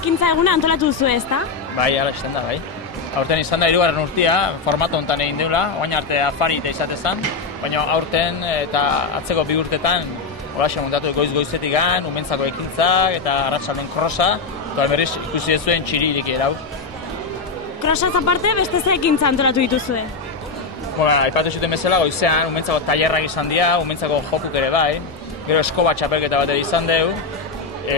ekintza eguna antolatu duzu, ezta? Bai, ala izan da, bai. Aurten izan da 3. urtea, formato honetan egin deula, oain arte afari eta izatezan, baina aurten eta atzeko 2 urtetan holaxe montatu goiz-goizetik gan, umentzako ekintzak eta arratsalden krosa, eta berriz ikusi dezuen txiri iriki erau. Krosaz aparte, beste ze ekintza antolatu dituzue? Aipatu zuten bezala, goizean, umentzako tailerrak izan dira, umentzako jokuk ere bai, gero eskoba txapelketa bat izan deu,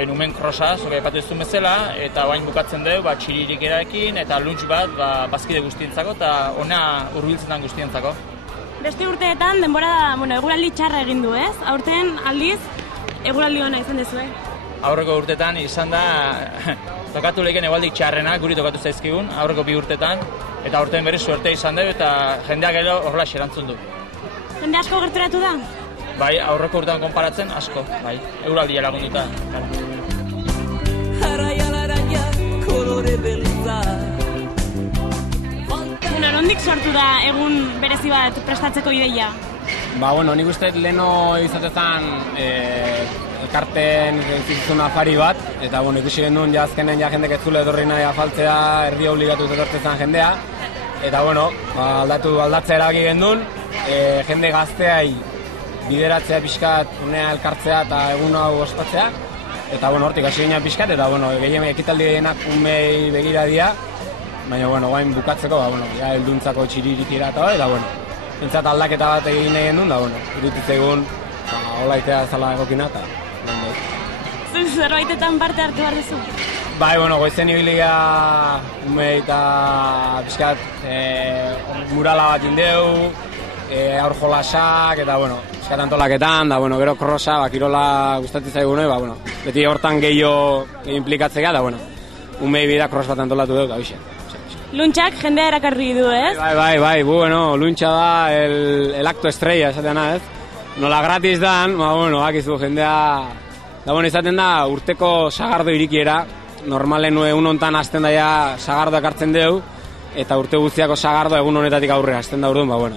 numen krosa, zoka aipatu zuen bezala, eta bain bukatzen deu, txiririk eraekin, eta lunch bat, bazkide guztientzako, eta ona hurbiltzetan guztientzako. Beste urteetan, denbora, eguraldi txarra egin du, ez? Aurten aldiz, eguraldi ona izan dezue. Aurreko urtetan izan da, tokatu lehken egualdi txarrena, guri tokatu zaizkigun, aurreko 2 urtetan, eta aurten berriz suerte izan deu, eta jendeak gero horrela erantzun du. Jende asko gerturatu da? Bai, aurreko urtean konparatzen asko, bai, eguraldia lagunduta. Nondik sortu da egun berezi bat prestatzeko ideia? Nik uste leheno izatezan elkarten zizun afari bat, eta ikusi genuen azkenen jendek ez zule etorri nahi afaltzea, erdi obligatu etortzezan jendea, eta aldatzea erabaki genuen, jende gazteai bideratzea pixkat, unea elkartzea eta egun hau ospatzea, eta hortik hasi ginen pixkat, eta gehien ekitaldi gehienak umei begira dira, baina guain bukatzeko, helduntzako txiririkira eta entzat aldaketa bat egin egin duen, irutitzea egun, hola itea zala egokina eta Zerbaitetan parte hartu behar duzu? Bai, goizen ibiliga ume eta pixkat murala bat indeu, aur jolasak eta pixkat antolaketan, da gero krosa, kirola gustatzen zaigune, beti hortan gehiago implikatzea, da umei bida kros bat antolatu dut, gabixe. Luntxak jendea erakarri du, ez? Bai, luntxa da el acto estrella, esatean ez? Nola gratis dan, akizu jendea, izaten da urteko sagardo irikiera, normalen egun hontan hasten daia sagardo ekartzen deu, eta urte guztiako sagardo egun honetatik aurrera hasten da urduan,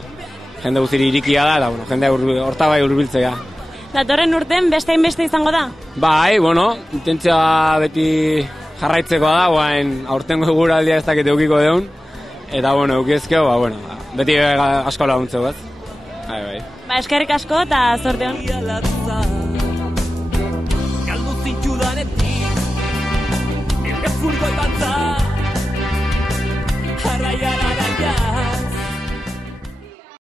jende guztiri irikia da, eta jendea horta bai urbiltzea. Datorren urten beste hainbeste izango da? Bai, intentzia beti jarraitzekoa da, aurtengo eguraldia ez dakit eukiko deun, eta eukiezkeo, beti asko laguntzeu, ez? Bai. Eskerrik asko eta zorte hon. Galdu zintxudanetik, nire furgoi batza, jarraiara daia.